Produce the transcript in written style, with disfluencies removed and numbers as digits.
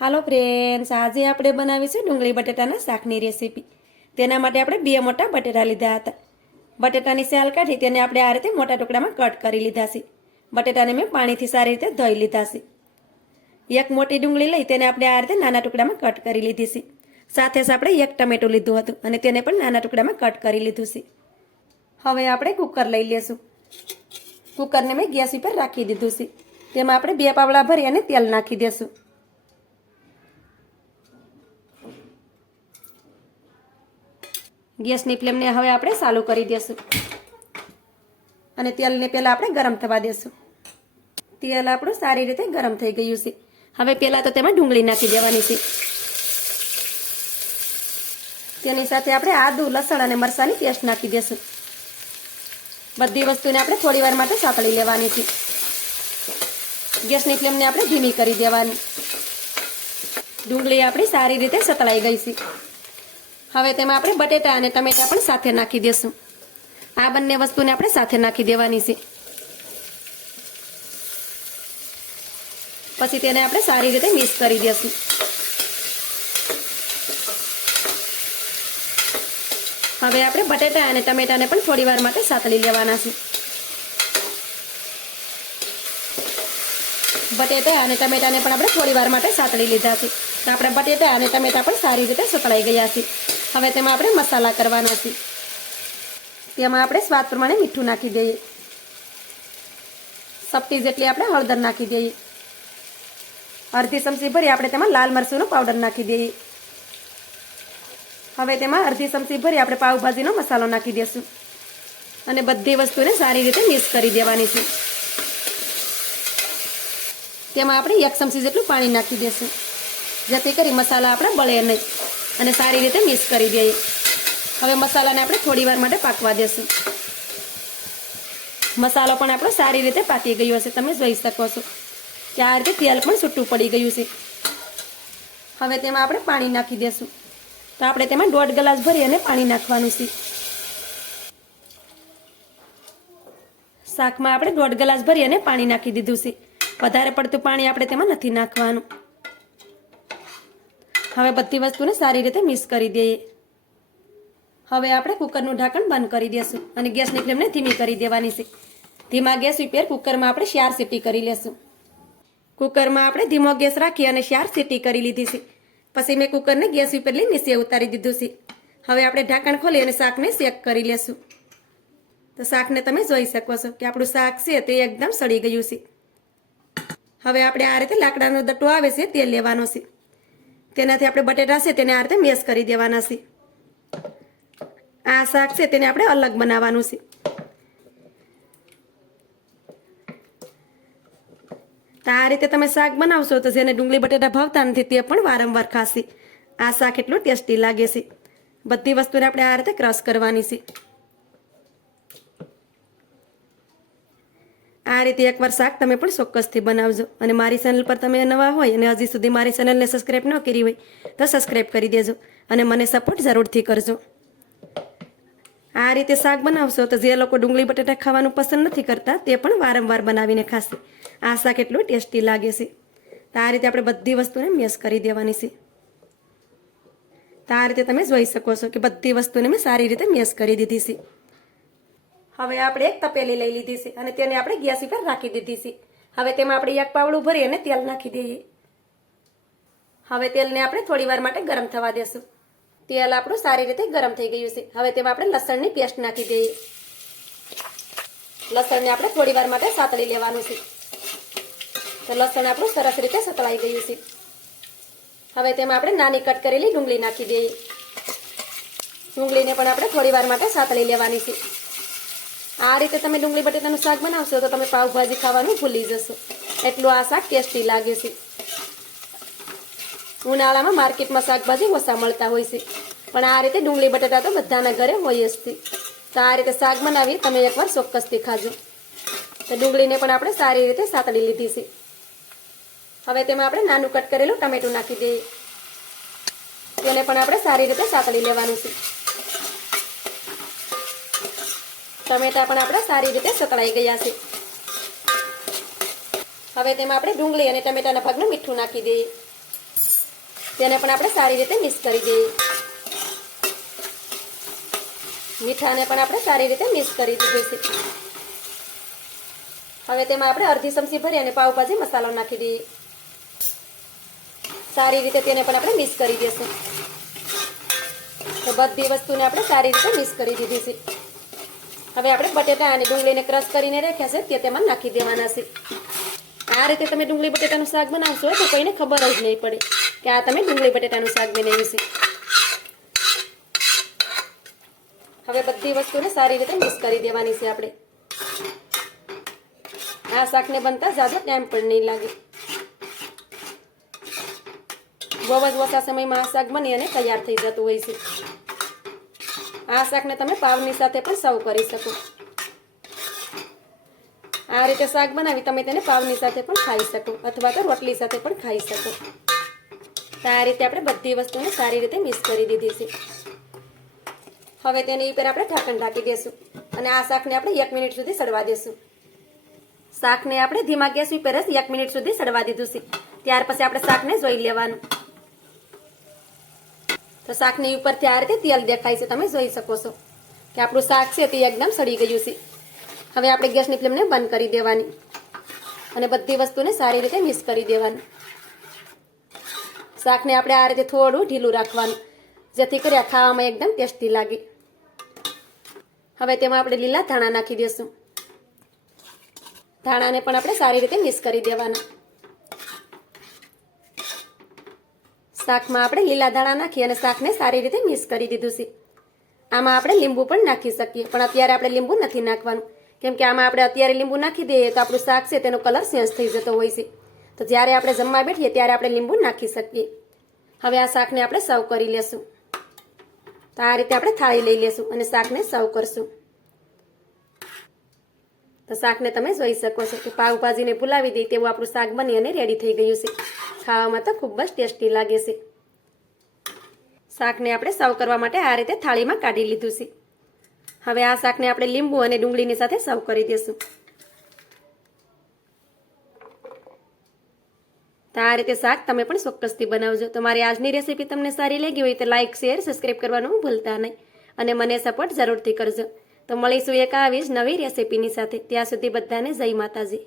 હાલો friends, આજે આપણે બનાવીશું ડુંગળી બટેટાના શાકની રેસીપી. તેના માટે આપણે 2 મોટા બટેટા લીધા હતા. બટેટાની છાલ કાઢી તેને આપણે આ રીતે મોટા ટુકડામાં કટ કરી લીધા છે. બટેટાને મેં પાણીથી સારી રીતે ધોઈ લીધા છે. એક મોટી ડુંગળી લઈ તેને આપણે આ રીતે નાના ટુકડામાં કટ કરી લીધી છે. સાથે જ આપણે એક ટમેટું લીધું હતું અને તેને પણ નાના ટુકડામાં કટ કરી લીધું છે. હવે આપણે કુકર લઈ લેશું. કુકરને મેં ગેસ ઉપર રાખી દીધું છે. તેમાં આપણે 2 પાવડા ભરી અને તેલ નાખી દઈશું. ગેસની ફ્લેમને હવે આપણે ચાલુ કરી દઈશું અને તેલને પહેલાં આપણે ગરમ થવા દઈશું. તેલ આપણું સારી રીતે ગરમ થઈ ગયું છે. હવે પહેલાં તો તેમાં ડુંગળી નાખી દેવાની છે. તેની સાથે આપણે આદુ, લસણ અને મરચાંની પેસ્ટ નાખી દઈશું. બધી વસ્તુને આપણે થોડી વાર માટે સાતળી લેવાની છે. ગેસની ફ્લેમને આપણે ધીમી કરી દેવાની. ડુંગળી આપણી સારી રીતે સતળાઈ ગઈ છે. હવે તેમાં આપણે બટેટા અને ટમેટા પણ સાથે નાખી દઈશું. આ બંને વસ્તુને આપણે સાથે નાખી દેવાની છે. પછી તેને આપણે સારી રીતે મિક્સ કરી દઈશું. હવે આપણે બટેટા અને ટમેટાને પણ થોડી વાર માટે સાતળી લેવાના છે. બટેટા અને ટમેટાને પણ આપણે થોડી વાર માટે સાતળી લીધા છે. તો આપણે બટેટા અને ટમેટા પણ સારી રીતે સતળાઈ ગયા છે. હવે તેમાં આપણે મસાલા કરવાના છે. તેમાં આપણે સ્વાદ પ્રમાણે મીઠું નાખી દઈએ. ચપટી જેટલી આપણે હળદર નાખી દઈએ. અડધી ચમચી ભરી આપણે તેમાં લાલ મરચુંનો પાવડર નાખી દઈએ. હવે તેમાં અડધી ચમચી ભરી આપણે પાવભાજીનો મસાલો નાખી દઈશું અને બધી વસ્તુને સારી રીતે મિક્સ કરી દેવાની છે. તેમાં આપણે 1 ચમચી જેટલું પાણી નાખી દઈશું, જેથી કરી મસાલા આપણે બળે નહીં અને સારી રીતે મિક્સ કરી દઈએ. હવે મસાલાને આપણે થોડી વાર માટે પાકવા દેશું. મસાલો પણ આપણો સારી રીતે પાકી ગયો હશે. તમે જોઈ શકો છો કે આ રીતે તેલ પણ છૂટું પડી ગયું છે. હવે તેમાં આપણે પાણી નાખી દઈશું. તો આપણે તેમાં 1.5 ગ્લાસ ભરી અને પાણી નાખવાનું છે. શાકમાં આપણે 1.5 ગ્લાસ ભરી અને પાણી નાખી દીધું છે. વધારે પડતું પાણી આપણે તેમાં નથી નાખવાનું. હવે બધી વસ્તુને સારી રીતે મિક્સ કરી દઈએ. હવે આપણે કુકરનું ઢાંકણ બંધ કરી દઈશું અને ગેસની ફ્લેમને ધીમી કરી દેવાની છે. ધીમા ગેસ ઉપર કુકરમાં આપણે 4 સીટી કરી લેશું. કુકરમાં આપણે ધીમો ગેસ રાખી અને 4 સીટી કરી લીધી છે. પછી મેં કુકરને ગેસ ઉપર લઈ નીચે ઉતારી દીધું છે. હવે આપણે ઢાંકણ ખોલી અને શાકને શેક કરી લેશું. તો શાકને તમે જોઈ શકો છો કે આપણું શાક છે તે એકદમ સડી ગયું છે. હવે આપણે આ રીતે લાકડાનો દટ્ટો આવે છે તે લેવાનો છે. તેનાથી આપણે બટેટા છે તેને આ રીતે મેશ કરી દેવાના છે. આ શાક છે તેને આપણે અલગ બનાવવાનું છે. તો આ રીતે તમે શાક બનાવશો તો જેને ડુંગળી બટેટા ભાવતા નથી તે પણ વારંવાર ખાશે. આ શાક એટલું ટેસ્ટી લાગે છે. બધી વસ્તુને આપણે આ રીતે ક્રશ કરવાની છે. આ રીતે એકવાર શાક તમે પણ ચોક્કસથી બનાવજો. અને મારી ચેનલ પર તમે નવા હોય અને હજી સુધી મારી ચેનલને સબસ્ક્રાઈબ ન કરી હોય તો સબસ્ક્રાઈબ કરી દેજો અને મને સપોર્ટ જરૂરથી કરજો. આ રીતે શાક બનાવશો તો જે લોકો ડુંગળી બટેટા ખાવાનું પસંદ નથી કરતા તે પણ વારંવાર બનાવીને ખાશે. આ શાક એટલું ટેસ્ટી લાગે છે. તો આ રીતે આપણે બધી વસ્તુને મેશ કરી દેવાની છે. તો આ રીતે તમે જોઈ શકો છો કે બધી વસ્તુને મેં સારી રીતે મેશ કરી દીધી છે. હવે આપણે એક તપેલી લઈ લીધી છે અને તેને આપણે ગેસ ઉપર રાખી દીધી છે. હવે તેમાં આપણે 1 પાવડું ભરી અને તેલ નાખી દઈએ. હવે તેલને આપણે થોડી વાર માટે ગરમ થવા દેશું. તેલ આપણું સારી રીતે ગરમ થઈ ગયું છે. હવે તેમાં આપણે લસણની પેસ્ટ નાખી દઈએ. લસણને આપણે થોડી વાર માટે સાતળી લેવાનું છે. તો લસણ આપણું સરસ રીતે સતળાઈ ગયું છે. હવે તેમાં આપણે નાની કટ કરેલી ડુંગળી નાખી દઈએ. ડુંગળીને પણ આપણે થોડી વાર માટે સાતળી લેવાની છે. આ રીતે તમે ડુંગળી બટેટાનું શાક બનાવશો તો તમે પાવભાજી ખાવાનું ભૂલી જશો. એટલું આ શાક ટેસ્ટી લાગે છે. ઉનાળામાં માર્કેટમાં શાકભાજી ઓછા મળતા હોય છે, પણ આ રીતે ડુંગળી બટેટા તો બધાના ઘરે હોય જ છે. તો આ રીતે શાક બનાવી તમે એકવાર ચોક્કસથી ખાજો. તો ડુંગળીને પણ આપણે સારી રીતે સાતળી લીધી છે. હવે તેમાં આપણે નાનું કટ કરેલું ટમેટું નાખી દઈએ. તેને પણ આપણે સારી રીતે સાતળી લેવાનું છે. ટમેટા પણ આપણે સારી રીતે સતળાઈ ગયા છે. હવે તેમાં આપણે ડુંગળી અને ટમેટાના ભાગનું મીઠું નાખી દઈએ. તેને પણ આપણે સારી રીતે મિક્સ કરી દઈએ. મીઠાને પણ આપણે સારી રીતે મિક્સ કરી દીધું છે. હવે તેમાં આપણે અડધી ચમચી ભરી અને પાવભાજી મસાલો નાખી દઈએ. સારી રીતે તેને પણ આપણે મિક્સ કરી દઈશું. તો બધી વસ્તુને આપણે સારી રીતે મિક્સ કરી દીધી છે. હવે આપણે બટેટા અને ડુંગળીને ક્રશ કરીને રાખ્યા છે તે તેમાં નાખી દેવાના છે. આ રીતે તમે ડુંગળી બટેટાનું શાક બનાવશો તો કોઈને ખબર જ નહીં પડે કે આ તમે ડુંગળી બટેટાનું શાક બનાવ્યું છે. હવે બધી વસ્તુને સારી રીતે મિક્સ કરી દેવાની છે આપણે. આ શાકને બનતા ઝાઝો ટાઈમ પણ નહીં લાગે. બહુ જ ઓછા સમયમાં આ શાક બની અને તૈયાર થઈ જતું હોય છે. આ શાકને તમે પાવની સાથે પણ સર્વ કરી શકો. આ રીતે શાક બનાવી તમે તેને પાવની સાથે પણ ખાઈ શકો અથવા તો રોટલી સાથે પણ ખાઈ શકો. તો આ રીતે આપણે બધી વસ્તુને સારી રીતે મિક્સ કરી દીધી છે. હવે તેની ઉપર આપણે ઢાંકણ ઢાંકી દઈશું અને આ શાકને આપણે 1 મિનિટ સુધી સડવા દઈશું. શાકને આપણે ધીમા ગેસ ઉપર જ 1 મિનિટ સુધી સડવા દીધું છે. ત્યાર પછી આપણે શાકને જોઈ લેવાનું. તો શાકની ઉપરથી આ રીતે તેલ દેખાય છે. તમે જોઈ શકો છો કે આપણું શાક છે તે એકદમ સડી ગયું છે. હવે આપણે ગેસની ફ્લેમને બંધ કરી દેવાની અને બધી વસ્તુને સારી રીતે મિક્સ કરી દેવાની. શાકને આપણે આ રીતે થોડું ઢીલું રાખવાનું જેથી કરી ખાવામાં એકદમ ટેસ્ટી લાગે. હવે તેમાં આપણે લીલા ધાણા નાખી દઈશું. ધાણાને પણ આપણે સારી રીતે મિક્સ કરી દેવાના. શાકમાં આપણે લીલા ધાણા નાખી અને શાકને સારી રીતે મિક્સ કરી દીધું છે. આમાં આપણે લીંબુ પણ નાખી શકીએ પણ અત્યારે આપણે લીંબુ નથી નાખવાનું કેમ કે આમાં આપણે અત્યારે લીંબુ નાખી દઈએ તો આપણું શાક છે તેનો કલર ચેન્જ થઈ જતો હોય છે. તો જ્યારે આપણે જમવા બેઠીએ ત્યારે આપણે લીંબુ નાખી શકીએ. હવે આ શાકને આપણે સર્વ કરી લેશું. તો આ રીતે આપણે થાળી લઈ લેશું અને શાકને સર્વ કરશું. તો શાકને તમે જોઈ શકો છો કે પાવભાજીને ભૂલાવી દઈએ તેવું આપણું શાક બની અને રેડી થઈ ગયું છે. ખાવામાં તો ખૂબ જ ટેસ્ટી લાગે છે. શાકને આપણે સર્વ કરવા માટે આ રીતે થાળીમાં કાઢી લીધું છે. હવે આ શાકને આપણે લીંબુ અને ડુંગળીની સાથે સર્વ કરી દઈશું. તો આ રીતે શાક તમે પણ ચોક્કસથી બનાવજો. તો મારી આજની રેસીપી તમને સારી લાગી હોય તો લાઇક શેર સબસ્ક્રાઈબ કરવાનું ભૂલતા નહીં અને મને સપોર્ટ જરૂરથી કરજો. તો મળીશું એક આવી જ નવી રેસીપીની સાથે. ત્યાં સુધી બધાને જય માતાજી.